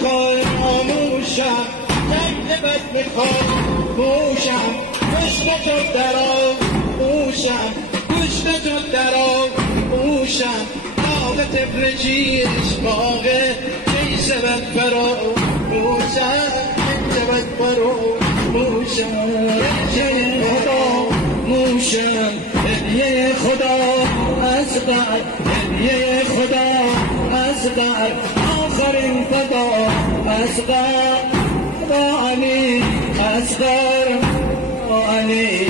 بخوای آموشم تک بد میخوای موشم گوشت تو در آغوشم گوشت تو در آغوشم باغ طفل چشماغه کی شود فراموشم کی شود فراموشم هدیه خدا موشم هدیه خدا اصغر هدیه خدا اصغر آخرین فدا اصغر با علی اصغر با علی